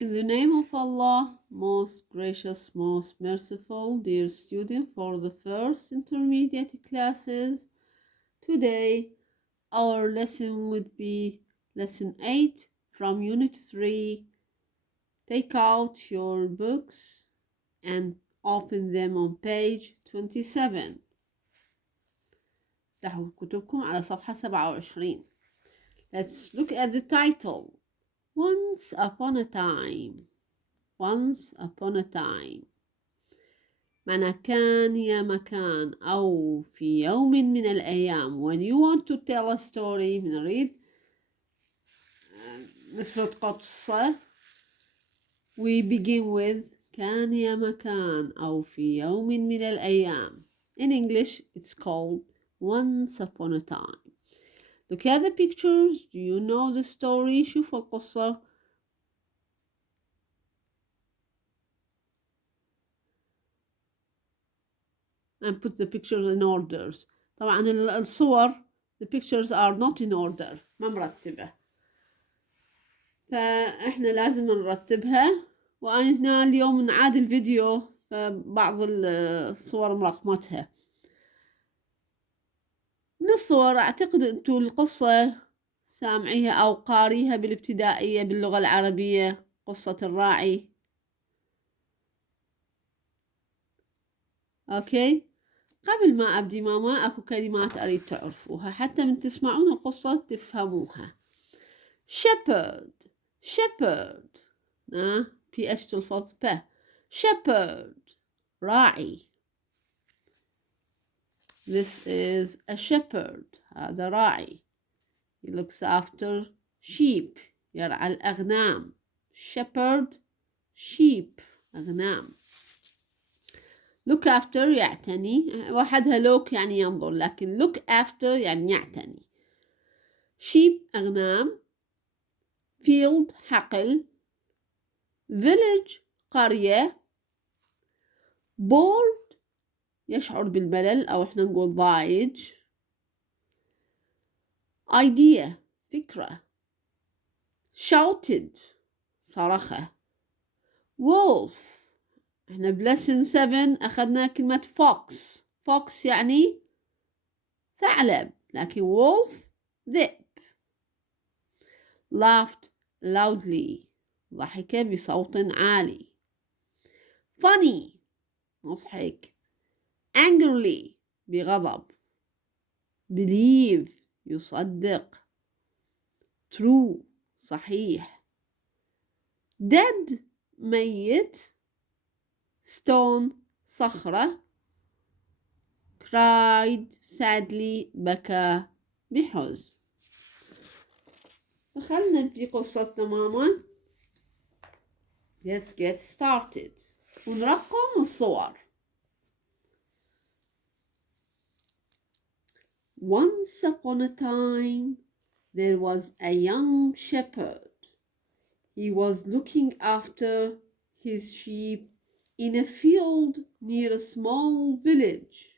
In the name of Allah, most gracious, most merciful, dear student, for the first intermediate classes, today our lesson would be lesson 8 from unit 3. Take out your books and open them on page 27. افتحوا كتبكم على صفحة 27. Let's look at the title. Once upon a time. Once upon a time. معنى كان يا مكان أو في يوم من الأيام. When you want to tell a story بنريد نسرد قصة, we begin with كان يا مكان أو في يوم من الأيام. In English it's called Once upon a time. Look at the pictures. Do you know the story? شوفوا القصة. And put the pictures in orders. طبعا الصور the pictures are not in order, ما مرتبة, فإحنا لازم نرتبها. وأنا اليوم نعاد الفيديو فبعض الصور مرقمتها. من الصور أعتقد أنتوا القصة سامعيها أو قاريها بالابتدائية باللغة العربية, قصة الراعي. أوكي, قبل ما أبدي ماما أكو كلمات أريد تعرفوها حتى من تسمعون القصة تفهموها. shepherd, shepherd, PH تلفظ ب. shepherd, راعي. This is a shepherd, هذا راعي. He looks after sheep, يرعى الأغنام. shepherd, sheep, أغنام. look after يعتني, وحدها look يعني ينظر, لكن look after يعني يعتني. sheep أغنام, field حقل, village قرية, bored يشعر بالملل أو إحنا نقول ضايج, idea فكرة, shouted صرخة, wolf. إحنا بلسن 7 أخذنا كلمة fox. fox يعني ثعلب, لكن wolf ذئب. laughed loudly ضحك بصوت عالي. funny مضحك. angrily بغضب. believe يصدق. true صحيح. dead ميت. stone صخرة. cried sadly بكى بحزن. فخلنا نبدي قصتنا ماما. Let's get started. ونرقم الصور. Once upon a time, there was a young shepherd. He was looking after his sheep in a field near a small village,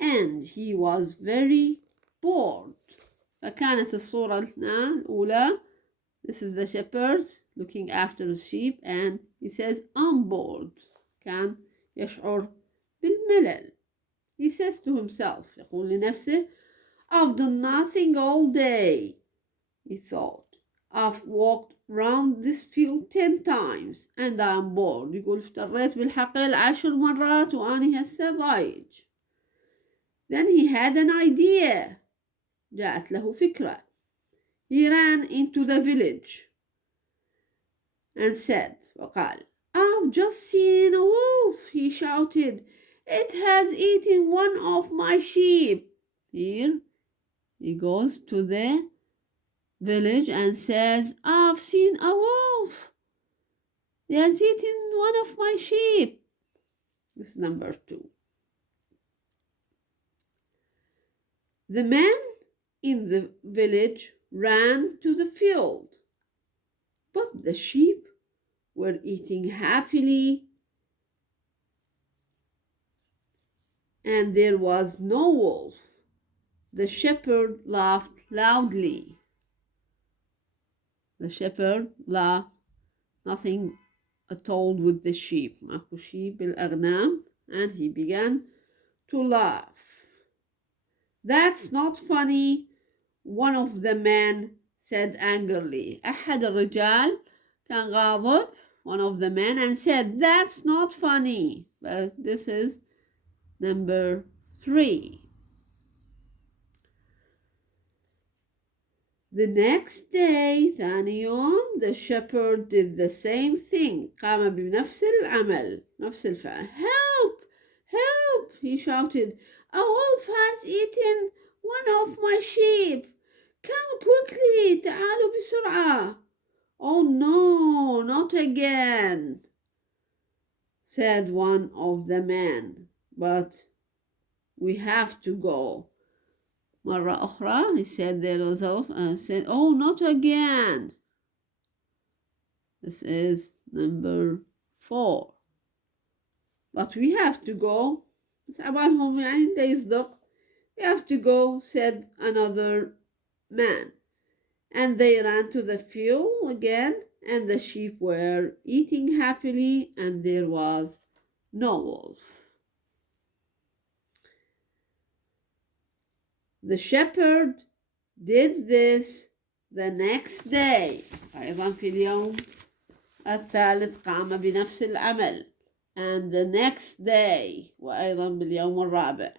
and he was very bored. فكانت الصورة الأولى, this is the shepherd looking after the sheep, and he says I'm bored. كان يشعر بالملل. He says to himself, يقول لنفسه, I've done nothing all day. He thought, I've walked round this field 10 times and I'm bored. يقول افتريت بالحقل 10 مرات وأنا هسه ضايج. Then he had an idea. جاءت له فكرة. He ran into the village and said, وقال, I've just seen a wolf, he shouted. It has eaten one of my sheep. Here he goes to the village and says, I've seen a wolf. He has eaten one of my sheep. This is number 2. The man in the village ran to the field, but the sheep were eating happily, and there was no wolf. The shepherd laughed loudly. The shepherd laughed nothing at all with the sheep. ماكو شيء بالأغنام. And he began to laugh. That's not funny, one of the men said angrily. أحد الرجال كان غاضب, one of the men, and said, that's not funny. But this is number 3. The next day, ثاني يوم, the shepherd did the same thing. قام بنفس العمل, نفس الفعل. Help! Help! He shouted. A wolf has eaten one of my sheep. Come quickly, تعالوا بسرعة. Oh no, not again, said one of the men. But we have to go. مرة أخرى, he said there was said, oh, not again. This is number 4. But we have to go. عبالهم يعني ده يصدق. We have to go, said another man. And they ran to the field again, and the sheep were eating happily, and there was no wolf. The shepherd did this the next day. أيضا في اليوم الثالث قام بنفس العمل. And the next day, وأيضا باليوم الرابع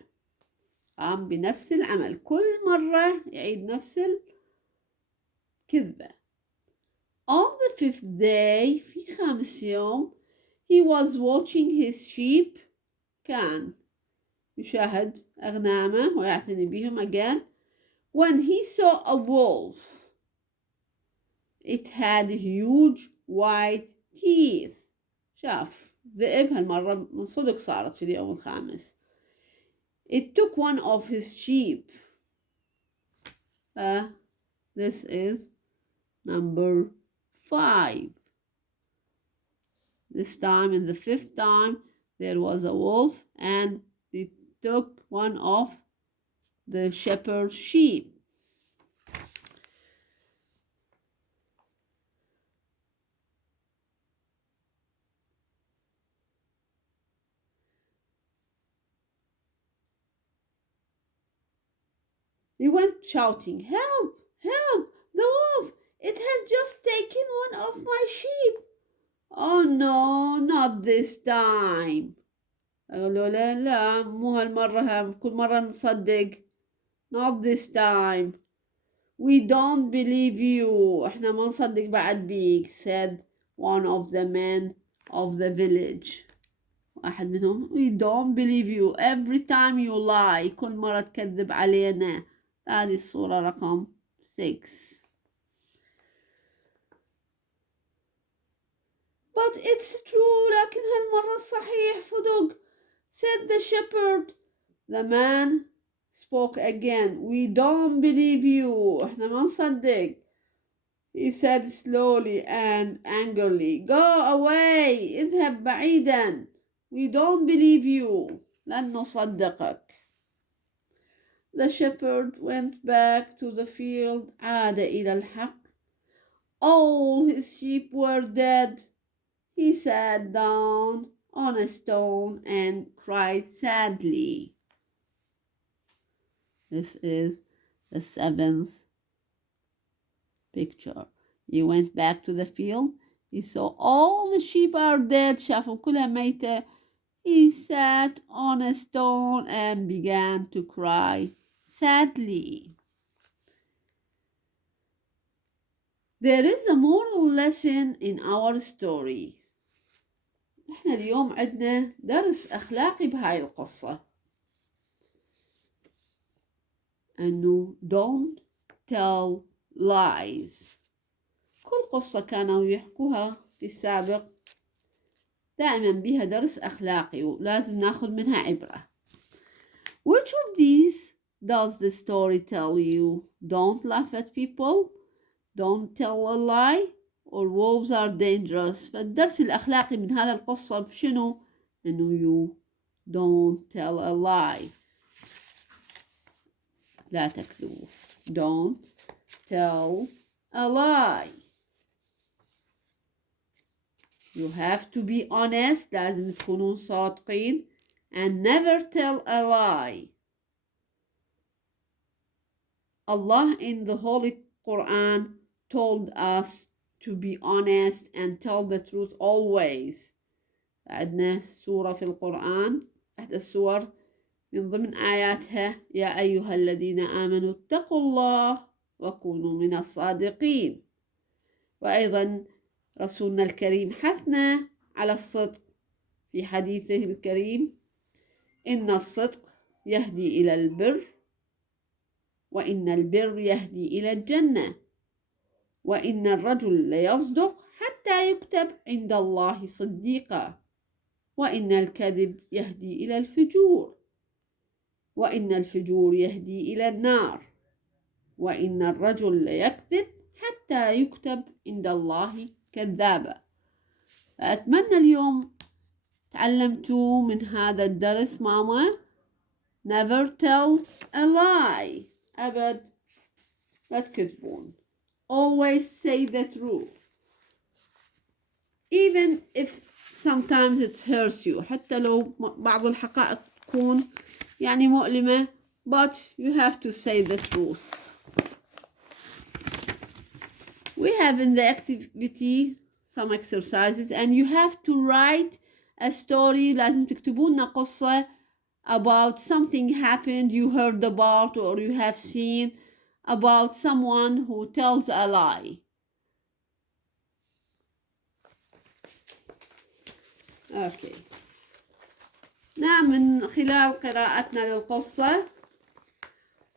قام بنفس العمل. كل مرة يعيد نفس الكذبة. On the 5th day, في خامس يوم, he was watching his sheep. كان يشاهد أغنامه ويعتني بهم again. When he saw a wolf, it had huge white teeth. شاف ذئب هالمرة من صدق صارت في اليوم الخامس. It took one of his sheep. This is number 5. This time, in the 5th time, there was a wolf and it took one of the shepherd's sheep. He went shouting, help, help, the wolf, it has just taken one of my sheep. Oh no, not this time. قالوا له لا مو هالمرة, كل مرة نصدق. Not this time. We don't believe you. احنا ما نصدق بعد بيك, said one of the men of the village. واحد منهم, we don't believe you. Every time you lie. كل مرة تكذب علينا. هذه الصورة رقم 6. But it's true. لكن هالمرة صحيح صدق, said the shepherd. The man spoke again. We don't believe you. احنا ما نصدق. He said slowly and angrily, go away. اذهب بعيدا. We don't believe you. لن نصدقك. The shepherd went back to the field. عاد إلى الحق. All his sheep were dead. He sat down on a stone and cried sadly. This is the 7th picture. He went back to the field. He saw all the sheep are dead. شافهم كلها ميتة. He sat on a stone and began to cry sadly. There is a moral lesson in our story. احنا اليوم عندنا درس أخلاقي بهاي القصة. أنه don't tell lies. كل قصة كانوا يحكوها في السابق دائما بها درس أخلاقي ولازم ناخذ منها عبرة. Which of these does the story tell you? Don't laugh at people, don't tell a lie, or wolves are dangerous. فالدرس الأخلاقي من هذا القصة بشنو؟ إنه you don't tell a lie. لا تكذبوا. Don't tell a lie. You have to be honest. لازم تكونون صادقين. And never tell a lie. Allah in the Holy Quran told us to be honest and tell the truth always. عندنا سورة في القرآن إحدى السور من ضمن آياتها يا أيها الذين آمنوا اتقوا الله وكونوا من الصادقين. وأيضا رسولنا الكريم حثنا على الصدق في حديثه الكريم إن الصدق يهدي إلى البر وإن البر يهدي إلى الجنة وإن الرجل ليصدق حتى يكتب عند الله صديقا وإن الكذب يهدي إلى الفجور وإن الفجور يهدي إلى النار وإن الرجل ليكذب حتى يكتب عند الله كذابا. فأتمنى اليوم تعلمتوا من هذا الدرس ماما never tell a lie. أبد لا تكذبون. Always say the truth. Even if sometimes it hurts you. حتى لو بعض الحقائق تكون يعني مؤلمة. But you have to say the truth. We have in the activity some exercises and you have to write a story. لازم تكتبون لنا قصة about something happened you heard about or you have seen about someone who tells a lie. Okay. نعم من خلال قراءتنا للقصة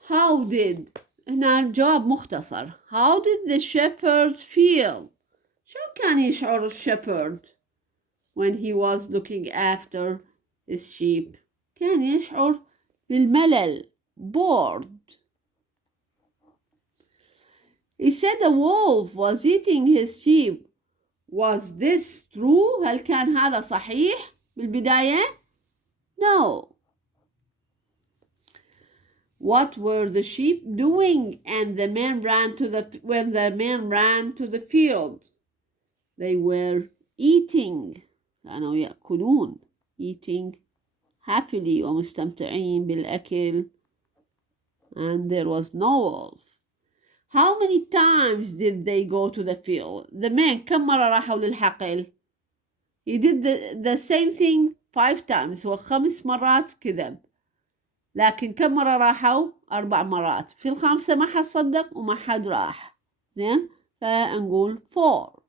how did هنا جواب مختصر. How did the shepherd feel? شلون كان يشعر الشيبرد when he was looking after his sheep؟ كان يشعر بالملل bored. He said a wolf was eating his sheep. Was this true? هل كان هذا صحيح بالبداية؟ No. What were the sheep doing and the man ran to when the man ran to the field? They were eating. كانوا يأكلون eating happily ومستمتعين بالأكل. And there was no wolf. How many times did they go to the field? The men كم مرة راحوا للحقل? He did the same thing 5 times. هو 5 مرات كذب. لكن كم مرة راحوا؟ 4 مرات. في الخامسة ما حد صدق وما حد راح. زين؟ فنقول 4.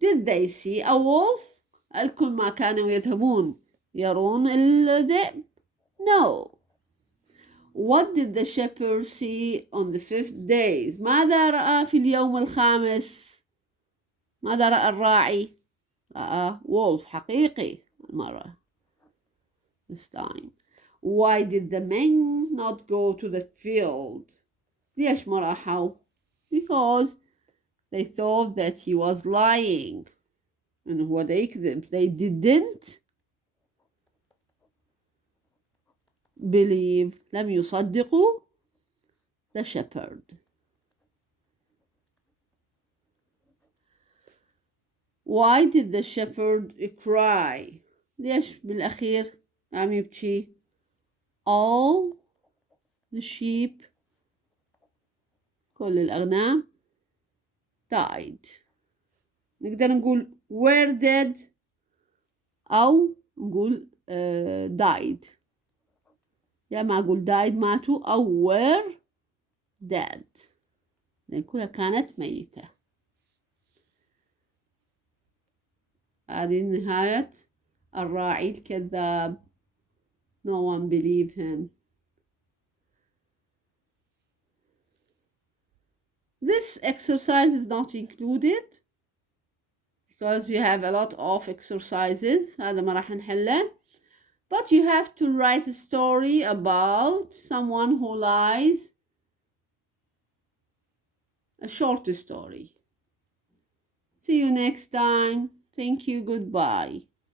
Did they see a wolf? الكل ما كانوا يذهبون يرون الذئب. No. What did the shepherd see on the 5th day? ماذا رأى في اليوم الخامس؟ ماذا رأى الراعي؟ رأى wolf حقيقي المرة. This time. Why did the men not go to the field? ليش ما راحوا؟ Because they thought that he was lying. And هو ده يكذب. They didn't believe. لم يصدقوا the shepherd. Why did the shepherd cry? ليش بالأخير عم يبكي؟ All the sheep كل الأغنام died. نقدر نقول were dead أو نقول died. يا ما أقول died ماتوا أو were dead لأن كلها كانت ميتة. هذه نهاية الراعي الكذاب. No one believed him. This exercise is not included because you have a lot of exercises. هذا ما راح نحله. But you have to write a story about someone who lies. A short story. See you next time. Thank you. Goodbye.